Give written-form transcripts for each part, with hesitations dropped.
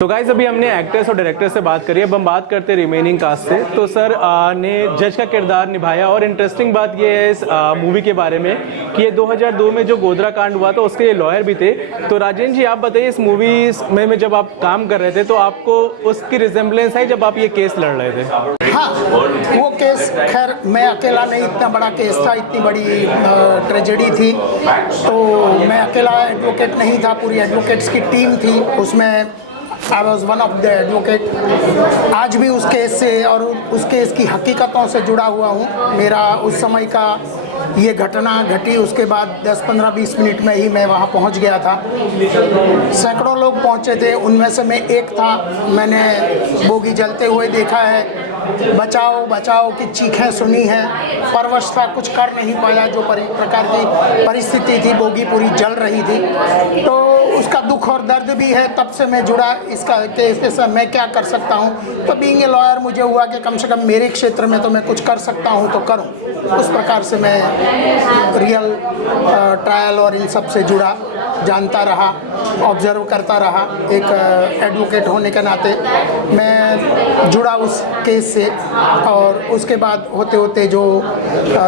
तो गाइस अभी हमने एक्टर्स और डायरेक्टर से बात करी, अब हम बात करते हैं रिमेनिंग कास्ट से। तो सर ने जज का किरदार निभाया और इंटरेस्टिंग बात ये है इस मूवी के बारे में कि ये 2002 में जो गोधरा कांड हुआ था उसके लॉयर भी थे। तो राजेंद्र जी आप बताइए, इस मूवी में जब आप काम कर रहे थे तो आपको उसकी रिजेम्बलेंस है जब आप ये केस लड़ रहे थे? हाँ, वो केस खैर मैं अकेला नहीं, इतना बड़ा केस था, इतनी बड़ी ट्रेजेडी थी, तो मैं अकेला एडवोकेट नहीं था, पूरी एडवोकेट्स की टीम थी उसमें। I was one of the advocate. आज भी उस केस से और उस केस की हकीकतों से जुड़ा हुआ हूँ। मेरा उस समय का ये घटना घटी उसके बाद 10-15-20 मिनट में ही मैं वहाँ पहुँच गया था। सैकड़ों लोग पहुँचे थे, उनमें से मैं एक था। मैंने बोगी जलते हुए देखा है, बचाओ बचाओ की चीखें सुनी हैं, परवश था, कुछ कर नहीं पाया। जो प्रकार की परिस्थिति थी, बोगी पूरी जल रही थी, तो उसका दुख और दर्द भी है। तब से मैं जुड़ा इसका केस, मैं क्या कर सकता हूँ। तो बीइंग ए लॉयर मुझे हुआ कि कम से कम मेरे क्षेत्र में तो मैं कुछ कर सकता हूँ तो करूँ। उस प्रकार से मैं रियल ट्रायल और इन सब से जुड़ा, जानता रहा, ऑब्जर्व करता रहा। एक एडवोकेट होने के नाते मैं जुड़ा उस केस से। और उसके बाद होते होते जो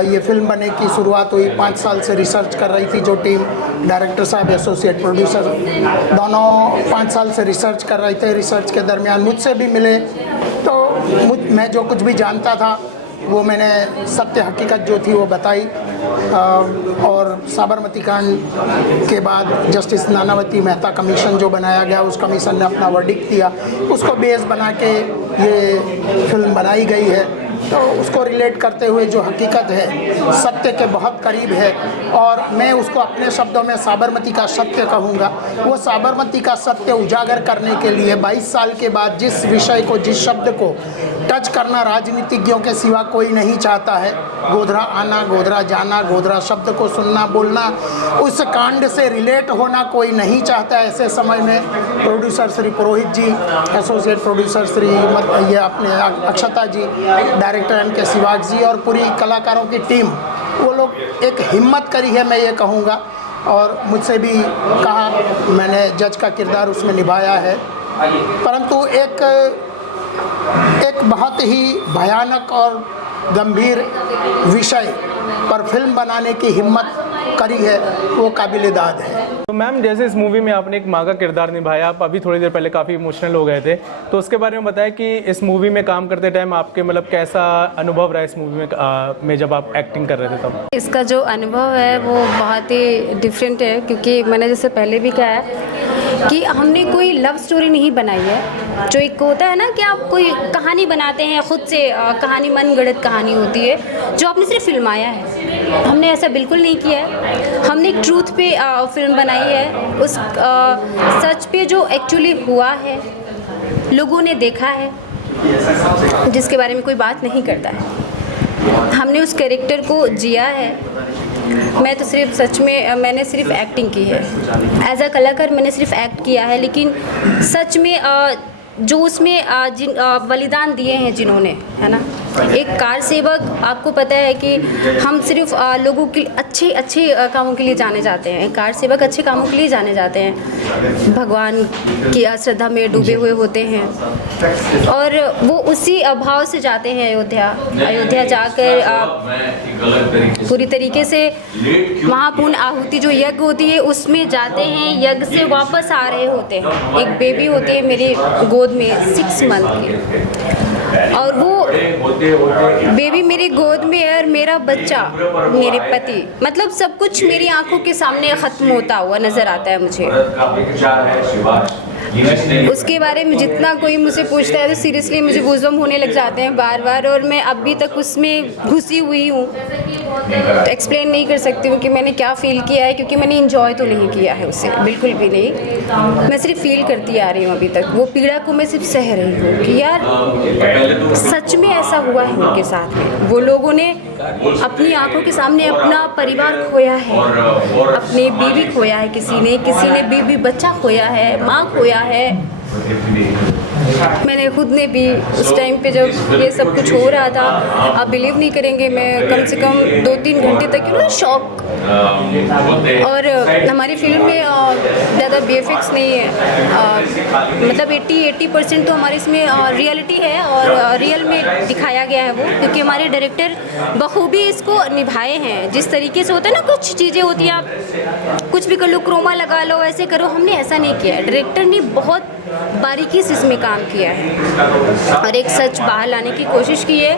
ये फिल्म बनने की शुरुआत हुई, 5 साल से रिसर्च कर रही थी जो टीम, डायरेक्टर साहब, एसोसिएट प्रोड्यूसर, दोनों 5 साल से रिसर्च कर रहे थे। रिसर्च के दरमियान मुझसे भी मिले, तो मैं जो कुछ भी जानता था वो मैंने सत्य हकीकत जो थी वो बताई। और साबरमती कांड के बाद जस्टिस नानावती मेहता कमीशन जो बनाया गया, उस कमीशन ने अपना वर्डिक्ट दिया, उसको बेस बना के ये फिल्म बनाई गई है। तो उसको रिलेट करते हुए जो हकीकत है सत्य के बहुत करीब है, और मैं उसको अपने शब्दों में साबरमती का सत्य कहूँगा। वो साबरमती का सत्य उजागर करने के लिए 22 साल के बाद जिस विषय को, जिस शब्द को टच करना राजनीतिज्ञों के सिवा कोई नहीं चाहता है, गोधरा आना, गोधरा जाना, गोधरा शब्द को सुनना बोलना, उस कांड से रिलेट होना कोई नहीं चाहता। ऐसे समय में प्रोड्यूसर श्री पुरोहित जी, एसोसिएट प्रोड्यूसर श्री ये अपने अक्षता जी, डायरेक्टर एम.के. सिवाग जी और पूरी कलाकारों की टीम, वो लोग एक हिम्मत करी है, मैं ये कहूँगा। और मुझसे भी कहा, मैंने जज का किरदार उसमें निभाया है। परंतु एक बहुत ही भयानक और गंभीर विषय पर फिल्म बनाने की हिम्मत करी है, वो काबिल दाद है। तो मैम, जैसे इस मूवी में आपने एक माँ का किरदार निभाया, आप अभी थोड़ी देर पहले काफ़ी इमोशनल हो गए थे, तो उसके बारे में बताया कि इस मूवी में काम करते टाइम आपके मतलब कैसा अनुभव रहा इस मूवी में जब आप एक्टिंग कर रहे थे तब? इसका जो अनुभव है वो बहुत ही डिफरेंट है, क्योंकि मैंने जैसे पहले भी कहा है कि हमने कोई लव स्टोरी नहीं बनाई है। जो एक होता है ना कि आप कोई कहानी बनाते हैं खुद से, कहानी मनगढ़ंत कहानी होती है जो आपने सिर्फ फिल्माया है, हमने ऐसा बिल्कुल नहीं किया है। हमने एक ट्रूथ पे फिल्म बनाई है, उस सच पे जो एक्चुअली हुआ है, लोगों ने देखा है, जिसके बारे में कोई बात नहीं करता है। हमने उस कैरेक्टर को जिया है। मैं तो सिर्फ सच में मैंने सिर्फ एक्टिंग की है, एज अ कलाकार मैंने सिर्फ एक्ट किया है, लेकिन सच में जो उसमें जिन बलिदान दिए हैं जिन्होंने, है ना, एक कार सेवक, आपको पता है कि हम सिर्फ लोगों के अच्छे कामों के लिए जाने जाते हैं। कार सेवक अच्छे कामों के लिए जाने जाते हैं, भगवान की श्रद्धा में डूबे हुए होते हैं, और वो उसी भाव से जाते हैं अयोध्या जाकर पूरी तरीके से महापूर्ण आहुति जो यज्ञ होती है उसमें जाते हैं, यज्ञ से वापस आ रहे होते हैं। एक बेबी होती है मेरी गोद में 6 मंथ की, और वो बेबी मेरी गोद में है और मेरा बच्चा मेरे पति, मतलब सब कुछ मेरी आंखों के सामने ख़त्म होता हुआ नज़र आता है मुझे। उसके बारे में जितना कोई मुझे पूछता है तो सीरियसली मुझे गूज़बम्प होने लग जाते हैं बार बार, और मैं अभी तक उसमें घुसी हुई हूँ, तो एक्सप्लेन नहीं कर सकती हूँ कि मैंने क्या फ़ील किया है, क्योंकि मैंने इंजॉय तो नहीं किया है उसे, बिल्कुल भी नहीं। मैं सिर्फ फील करती आ रही हूँ अभी तक, वो पीड़ा को मैं सिर्फ सह रही हूँ कि यार सच में ऐसा हुआ है उनके साथ में। वो लोगों ने अपनी आंखों के सामने अपना परिवार खोया है, अपनी बीवी खोया है, किसी ने बीवी बच्चा खोया है, माँ खोया है, मैंने खुद ने भी उस टाइम पे जब ये सब कुछ हो रहा था, आप बिलीव नहीं करेंगे, मैं कम से कम 2-3 घंटे तक शॉक। और हमारी फिल्म में ज़्यादा VFX नहीं है, मतलब 80% तो हमारे इसमें रियलिटी है और रियल में दिखाया गया है वो, क्योंकि हमारे डायरेक्टर बखूबी इसको निभाए हैं। जिस तरीके से होता है ना, कुछ चीज़ें होती हैं आप कुछ भी कर लो, क्रोमा लगा लो, ऐसे करो, हमने ऐसा नहीं किया है। डायरेक्टर ने बहुत बारीकी से इसमें काम किया है और एक सच बाहर लाने की कोशिश की है।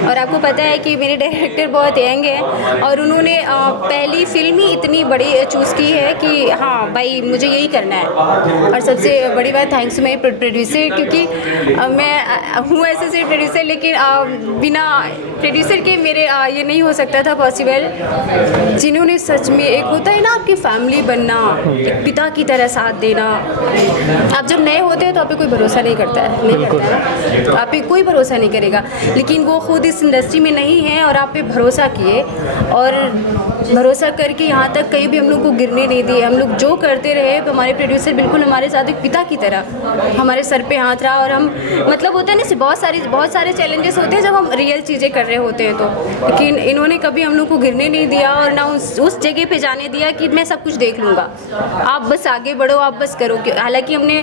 और आपको पता है कि मेरे डायरेक्टर बहुत यंग हैं और उन्होंने पहली फिल्म ही इतनी बड़ी चूज़ की है कि हाँ भाई मुझे यही करना है। और सबसे बड़ी बात थैंक्स टू माई प्रोड्यूसर, क्योंकि मैं हूँ एसोसिएट प्रोड्यूसर, लेकिन बिना प्रोड्यूसर के मेरे ये नहीं हो सकता था पॉसिबल। जिन्होंने सच में, एक होता है ना आपकी फैमिली बनना, एक पिता की तरह साथ देना। आप जब नए होते हैं तो आप पे कोई भरोसा नहीं करता है, नहीं करता है, तो आप पे कोई भरोसा नहीं करेगा। लेकिन वो खुद इस इंडस्ट्री में नहीं है और आप पे भरोसा किए और भरोसा करके यहाँ तक कहीं भी हम लोग को गिरने नहीं दिए। हम लोग जो करते रहे, तो हमारे प्रोड्यूसर बिल्कुल हमारे साथ एक पिता की तरह हमारे सर पे हाथ रहा। और हम, मतलब होता है ना, बहुत सारे चैलेंजेस होते हैं जब हम रियल चीज़ें कर रहे होते हैं तो, लेकिन इन्होंने कभी हम लोग को गिरने नहीं दिया और ना उस जगह पे जाने दिया कि मैं सब कुछ देख लूँगा, आप बस आगे बढ़ो, आप बस करो। हालांकि हमने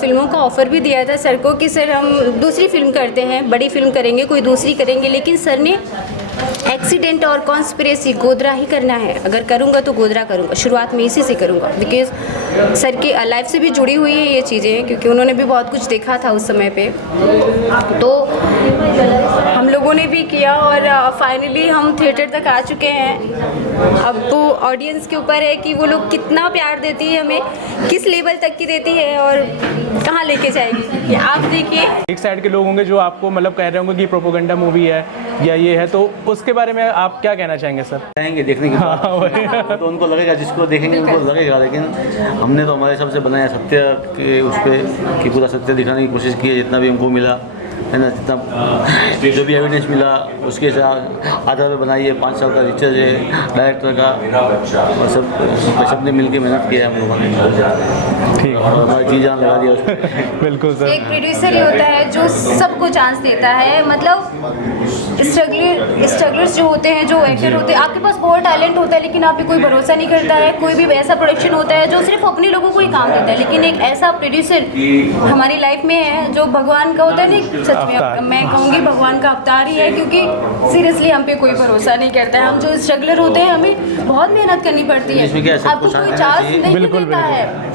फिल्मों का ऑफ़र भी दिया था सर को कि सर हम दूसरी फिल्म करते हैं, बड़ी फिल्म करेंगे, कोई दूसरी करेंगे, लेकिन सर ने एक्सीडेंट और कॉन्स्पिरेसी गोदरा ही करना है। अगर करूँगा तो गोदरा करूँगा, शुरुआत में इसी से करूँगा, बिकॉज सर की लाइफ से भी जुड़ी हुई है ये चीज़ें, क्योंकि उन्होंने भी बहुत कुछ देखा था उस समय पे। तो हम लोगों ने भी किया और फाइनली हम थिएटर तक आ चुके हैं। अब वो ऑडियंस के ऊपर है कि वो लोग कितना प्यार देती है हमें, किस लेवल तक की देती है और कहाँ लेके जाएगी, ये आप देखिए। एक साइड के लोग होंगे जो आपको मतलब कह रहे होंगे कि प्रोपोगंडा मूवी है या ये है, तो उसके बारे में आप क्या कहना चाहेंगे सर? चाहेंगे देखने के बाद तो उनको लगेगा, जिसको देखेंगे उनको लगेगा, लेकिन हमने तो हमारे हिसाब से बनाया सत्य के उस पर कि पूरा सत्य दिखाने की कोशिश की है, जितना भी हमको मिला है ना, जितना जो भी एविडेंस मिला उसके आधार पर बनाई है। 5 साल का रिसर्च है डायरेक्टर का और सबने मिलकर मेहनत किया है हम लोगों ने, ठीक है, और हमारी जी जान लगा दिया उसमें। बिल्कुल सर। एक प्रोड्यूसर ही होता है जो सबको चांस देता है, मतलब स्ट्रगलर्स जो होते हैं, जो एक्टर होते हैं, आपके पास बहुत टैलेंट होता है लेकिन आप पे कोई भरोसा नहीं करता है। कोई भी ऐसा प्रोडक्शन होता है जो सिर्फ अपने लोगों को ही काम देता है, लेकिन एक ऐसा प्रोड्यूसर हमारी लाइफ में है जो भगवान का होता है ना, सच में मैं कहूँगी भगवान का अवतार ही है, क्योंकि सीरियसली हम पे कोई भरोसा नहीं करता है। हम जो स्ट्रगलर होते हैं हमें बहुत मेहनत करनी पड़ती है, आपको कोई चांस नहीं देता है।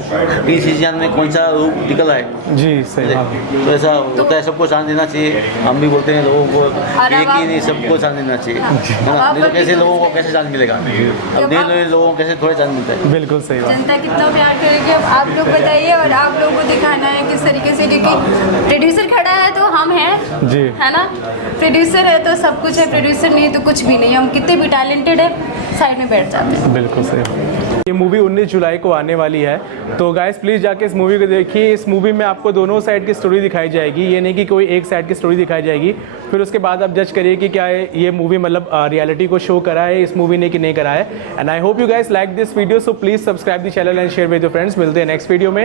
इस सीजन में कौन सा रूप निकल आए जी सही बात। तो ऐसा होता है, सबको चांस देना चाहिए। हम भी बोलते हैं लोगों को एक ही नहीं, सबको चांस देना चाहिए, है ना। नहीं तो कैसे लोगों को कैसे चांस मिलेगा? अब दे लो लोगों को कैसे थोड़े चांस मिलता है। बिल्कुल सही बात। जनता कितना प्यार करेगी अब आप लोग बताइए, और आप लोगों को दिखाना है किस तरीके से, क्योंकि प्रोड्यूसर खड़ा है तो हम हैं जी, है ना। प्रोड्यूसर है तो सब कुछ है, प्रोड्यूसर नहीं तो कुछ भी नहीं। हम कितने भी टैलेंटेड है साइड में बैठ जाते हैं। बिल्कुल सही। ये मूवी 19 जुलाई को आने वाली है, तो गाइस प्लीज़ जाके इस मूवी को देखिए। इस मूवी में आपको दोनों साइड की स्टोरी दिखाई जाएगी, ये नहीं कि कोई एक साइड की स्टोरी दिखाई जाएगी। फिर उसके बाद आप जज करिए कि क्या ये मूवी मतलब रियलिटी को शो करा है इस मूवी ने कि नहीं करा है। And I hope you guys like this video, so please subscribe the channel and share with your friends. मिलते हैं नेक्स्ट वीडियो में।